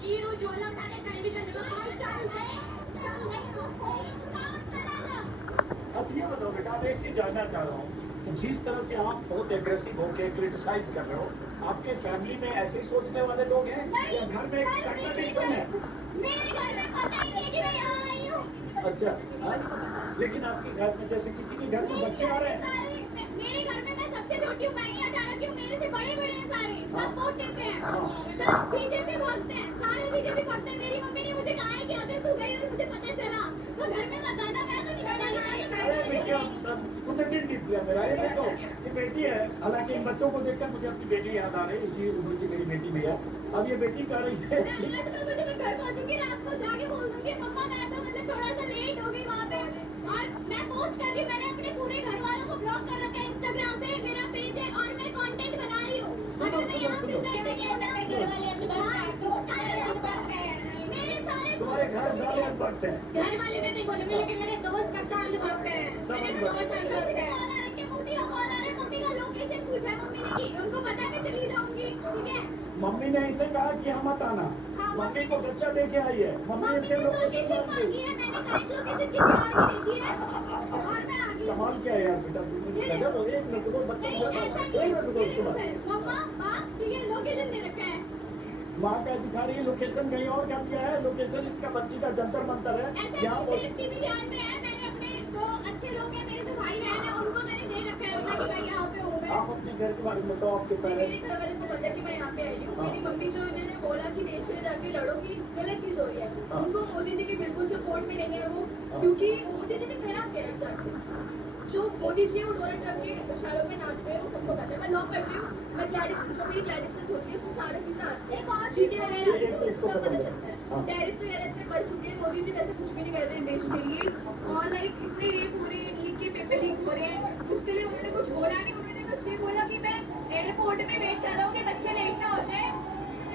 अच्छा ये बताओ बेटा, मैं एक चीज जानना चाह रहा हूँ कि जिस तरह से आप बहुत एग्रेसिव होके क्रिटिसाइज कर रहे हो, आपके फैमिली में ऐसे सोचने वाले लोग हैं या घर में कंट्राडिक्शन है? मेरे घर में पता ही नहीं कि मैं यहाँ आई हूँ। अच्छा हाँ? लेकिन आपके घर में जैसे किसी के घर में बच्चे आ रहे हैं, मेरे घर में मैं सबसे छोटी हूँ, मैं ही 18 की हूँ, मेरे से बड़े बड़े हैं सारे, सब वोट देते हैं, सब बीजेपी भागते हैं, सारे बीजेपी भागते हैं। मेरी मम्मी ने मुझे कहा है कि अगर तू गई और मुझे पता चला तो घर में मत आना, मैं तो नहीं तुमने दिल जीत लिया मेरा। ये देखो ये बेटी है, हालांकि इन बच्चों को देखकर मुझे अपनी बेटी याद आ रही है, इसी उम्र की मेरी बेटी भी है। अब ये बेटी कह रही है मैं घर पहुंचूंगी, रात को जाके बोल दूंगी मम्मा मैं तो मतलब थोड़ा सा लेट हो गई वहाँ पे, और मैं पोस्ट कर रही हूँ, मैंने अपने पूरे घर वालों को ब्लॉक कर रखा है, इंस्टाग्राम पे मेरा पेज है और मैं कंटेंट बना रही हूँ। अगर मैं यहाँ प्रेजेंट किया ना, मेरे सारे तुम्हारे घर वाले भक्त हैं। घर वाले मैं नहीं बोलूंगी, लेकिन मेरे दोस्त का कान भक्त है, मेरे दोस्त भक्त है। मम्मी का लोकेशन पूछा है मम्मी ने कि उनको पता है मैं चली जाऊंगी, ठीक है। मम्मी ने इसे कहा कि हम मत आना, मम्मी को बच्चा देके आई है, मम्मी मम्मी से ने लोकेशन मांगी है, मैंने करेक्ट लोकेशन किसी और की दे दी है और मैं आ गई। कमाल क्या है यार बेटा, तुमने गजब हो। एक मिनट रुको, बच्चा मम्मा बाप ठीक है, लोकेशन दे रखा है, माँ का दिखा रही है लोकेशन, कहीं और क्या दिया है लोकेशन, इसका बच्ची का जंतर मंतर है यहाँ पर। सेफ्टी भी ध्यान में है, मैंने अपने जो अच्छे लोग हैं, मेरे जो भाई बहन है उनको मैंने दे रखा है कि मैं यहाँ पे हूँ। आप अपने घर के बारे में बताओ, आपके मेरे पेरेंट्स। घर वाले को पता है कि मैं यहाँ पे आई हूँ। मेरी मम्मी जो इन्होंने बोला कि देश में जाके लड़ो की गलत चीज हो रही है, उनको मोदी जी के बिल्कुल सपोर्ट में नहीं है वो, क्योंकि मोदी जी ने करा क्या है। जो मोदी जी वो डोनाल्ड ट्रम्प के इशारों में नाच रहे हैं, वो सबको पता है। मैं लॉ पढ़ रही हूँ, मैं क्लैरिटी जो मेरी क्लैरिटी होती है उसमें सारी चीजें आती है, चीजें वगैरह सब पता चलता है। टैरिफ वगैरह इतने बढ़ चुके हैं, मोदी जी वैसे कुछ भी नहीं कर रहे हैं देश के लिए, और लाइक इतने रेप हो रहे हैं, नीट के पेपर लीक हो रहे हैं, उसके लिए उन्होंने कुछ बोला नहीं। उन्होंने बस ये बोला कि मैं एयरपोर्ट में वेट कर रहा हूँ कि बच्चे लेट ना हो जाए,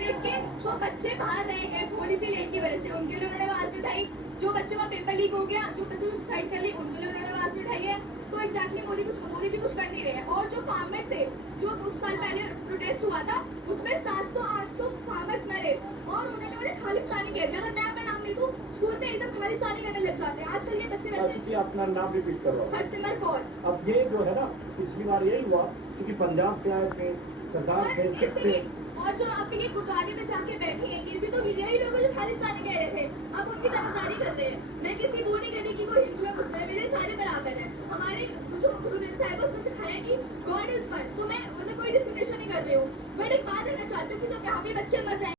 लेकिन जो बच्चे बाहर रह गए थोड़ी सी लेट की वजह से, उनके लिए उन्होंने आवाज उठाई। जो बच्चों का पेपर लीक हो गया, जो बच्चों ने सुसाइड कर ली, उनके लिए उन्होंने आवाज उठाई है। तो एग्जैक्टली मोदी जी कुछ कर नहीं रहे हैं। और जो फार्मर्स थे, जो कुछ साल पहले प्रोटेस्ट हुआ था, उसमें 700-800 फार्मर्स मरे और उन्होंने उन्हें खालिस्तानी कह दिया। अगर मैं अपना नाम ले दूं, स्कूल में एकदम खालिस्तानी करने लग जाते हैं। आजकल ये बच्चे वैसे अपना नाम रिपीट करो। हरसिमरत कौर। अब ये जो है ना, पिछली बार यही हुआ क्योंकि पंजाब से आए थे, सरदार थे, सिख थे, और जो अब ये गुरुद्वारे में जाके बैठे हैं, ये भी तो यही लोग जो खालिस्तानी कह रहे थे, अब उनकी तरफदारी कर रहे हैं। मैं किसी वो नहीं कहती कि वो हिंदू है मुस्लिम है, मेरे सारे बराबर हैं। हमारे जो गुरु ग्रंथ साहिब उसमें सिखाया कि गॉड इज वन, तो मैं मतलब कोई डिस्क्रिमिनेशन नहीं कर रही हूँ। बट एक बात कहना चाहती हूँ कि जब यहाँ पे बच्चे मर जाए